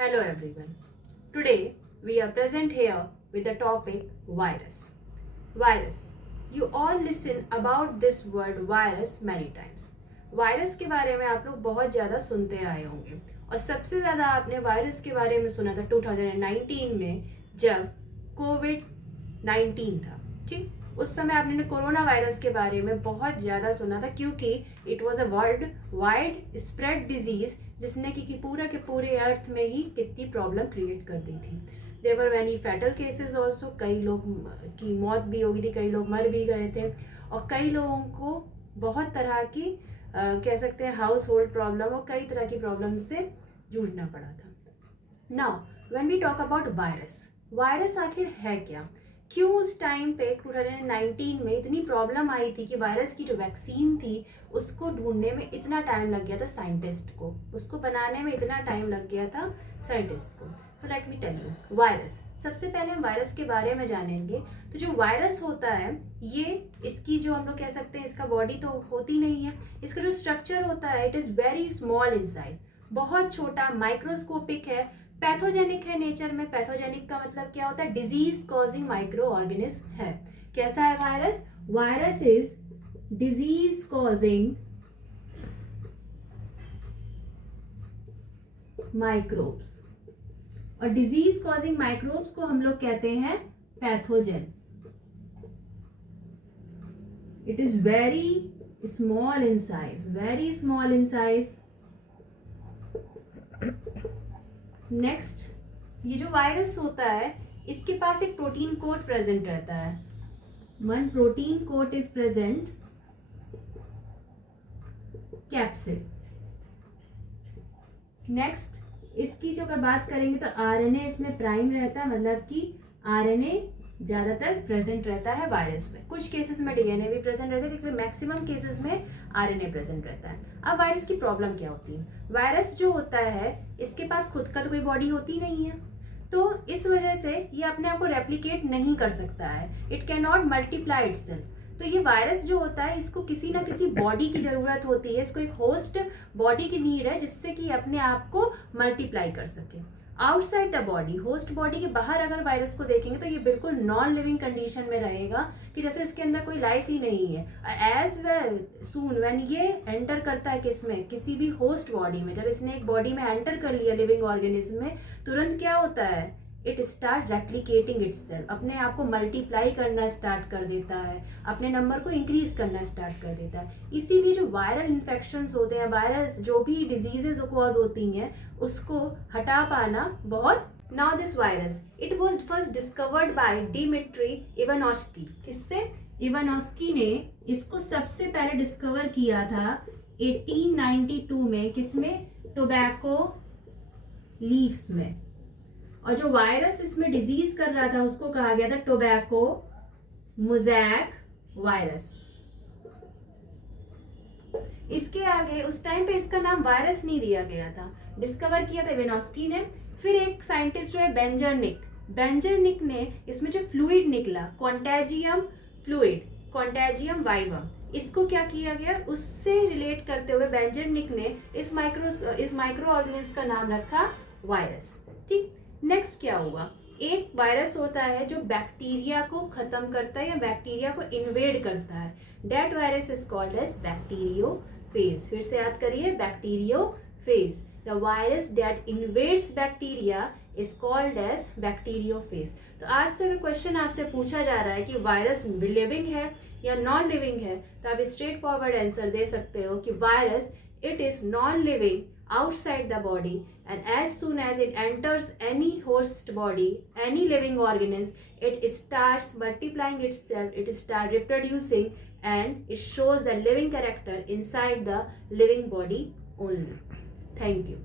Hello everyone. Today we are present here with the topic virus. Virus. You all listen about this word virus many times. Virus के बारे में आप लोग बहुत ज़्यादा सुनते आए होंगे और सबसे ज़्यादा आपने वायरस के बारे में सुना था 2019 में जब कोविड-19 था, ठीक। उस समय आपने कोरोना वायरस के बारे में बहुत ज़्यादा सुना था क्योंकि it was a world wide spread disease जिसने कि पूरा के पूरे अर्थ में ही कितनी प्रॉब्लम क्रिएट कर दी थी. There were many fatal cases also. कई लोग की मौत भी हो गई थी, कई लोग मर भी गए थे और कई लोगों को बहुत तरह की कह सकते हैं हाउस होल्ड प्रॉब्लम और कई तरह की प्रॉब्लम से जूझना पड़ा था. Now when we talk about virus, virus आखिर है क्या, क्यों उस टाइम पे 2019 में इतनी प्रॉब्लम आई थी कि वायरस की जो वैक्सीन थी उसको ढूंढने में इतना टाइम लग गया था साइंटिस्ट को, उसको बनाने में इतना टाइम लग गया था साइंटिस्ट को. तो let me tell you virus. सबसे पहले हम वायरस के बारे में जानेंगे. तो जो वायरस होता है ये इसकी जो हम लोग कह सकते हैं इसका बॉडी तो होती नहीं है, इसका जो स्ट्रक्चर होता है it is very small in size, बहुत छोटा, माइक्रोस्कोपिक है, पैथोजेनिक है नेचर में. पैथोजेनिक का मतलब क्या होता है, डिजीज कॉजिंग माइक्रो ऑर्गेनिज्म है. कैसा है virus? Virus is disease causing microbes और डिजीज कॉजिंग माइक्रोब्स को हम लोग कहते हैं pathogen. It is very small in size, very small in size. Next, ये जो वायरस होता है इसके पास एक प्रोटीन कोट प्रेजेंट रहता है. One protein coat is present, capsid. Next, इसकी जो अगर बात करेंगे तो आरएनए इसमें प्राइम रहता है, मतलब कि आरएनए ज्यादातर प्रेजेंट रहता है वायरस में. कुछ केसेस में डीएनए भी प्रेजेंट रहता है लेकिन मैक्सिमम केसेस में आरएनए प्रेजेंट रहता है. अब वायरस की प्रॉब्लम क्या होती है? वायरस जो होता है इसके पास खुद का तो कोई बॉडी होती नहीं है, तो इस वजह से ये अपने आप को रेप्लिकेट नहीं कर सकता है. It can not multiply itself. तो ये वायरस जो होता है इसको किसी ना किसी बॉडी की जरूरत होती है, इसको एक होस्ट बॉडी की नीड है जिससे कि अपने आप को मल्टीप्लाई कर सके. Outside the body, host body के बाहर अगर वायरस को देखेंगे तो ये बिल्कुल नॉन लिविंग कंडीशन में रहेगा कि जैसे इसके अंदर कोई लाइफ ही नहीं है. एज वेल सून व्हेन ये एंटर करता है किसमें, किसी भी होस्ट बॉडी में, जब इसने एक बॉडी में एंटर कर लिया लिविंग ऑर्गेनिज्म में, तुरंत क्या होता है, इट स्टार्ट रेप्लिकेटिंग इटसेल्फ, अपने आप को मल्टीप्लाई करना स्टार्ट कर देता है, अपने नंबर को इंक्रीज करना स्टार्ट कर देता है. इसीलिए जो वायरल इन्फेक्शंस होते हैं, वायरस जो भी डिजीजेज कॉज होती हैं उसको हटा पाना बहुत. Now this virus it was first discovered by Dmitri Ivanovsky. किससे? इवानोव्स्की ने इसको सबसे पहले डिस्कवर किया था 1892 में. किसमें? टोबैको लीव्स में. और जो वायरस इसमें डिजीज कर रहा था उसको कहा गया था टोबैको मोज़ैक वायरस. इसके आगे उस टाइम पे इसका नाम वायरस नहीं दिया गया था, डिस्कवर किया था इवानोव्स्की ने. फिर एक साइंटिस्ट जो है बेंजरनिक ने इसमें जो फ्लूइड निकला, कॉन्टेजियम फ्लूइड, कॉन्टेजियम वाइवम, इसको क्या किया गया, उससे रिलेट करते हुए बेंजरनिक ने इस माइक्रो ऑर्गेनिज्म का नाम रखा वायरस. ठीक. नेक्स्ट क्या हुआ, एक वायरस होता है जो बैक्टीरिया को खत्म करता है या बैक्टीरिया को इन्वेड करता है. That virus is called as bacteriophage. फिर से याद करिए, bacteriophage. The virus that invades bacteria is called as bacteriophage. तो आज से अगर क्वेश्चन आपसे पूछा जा रहा है कि वायरस लिविंग है या नॉन लिविंग है, तो आप स्ट्रेट फॉरवर्ड आंसर दे सकते हो कि virus it is non living outside the body, and as soon as it enters any host body, any living organism, it starts multiplying itself, it starts reproducing, and it shows the living character inside the living body only. Thank you.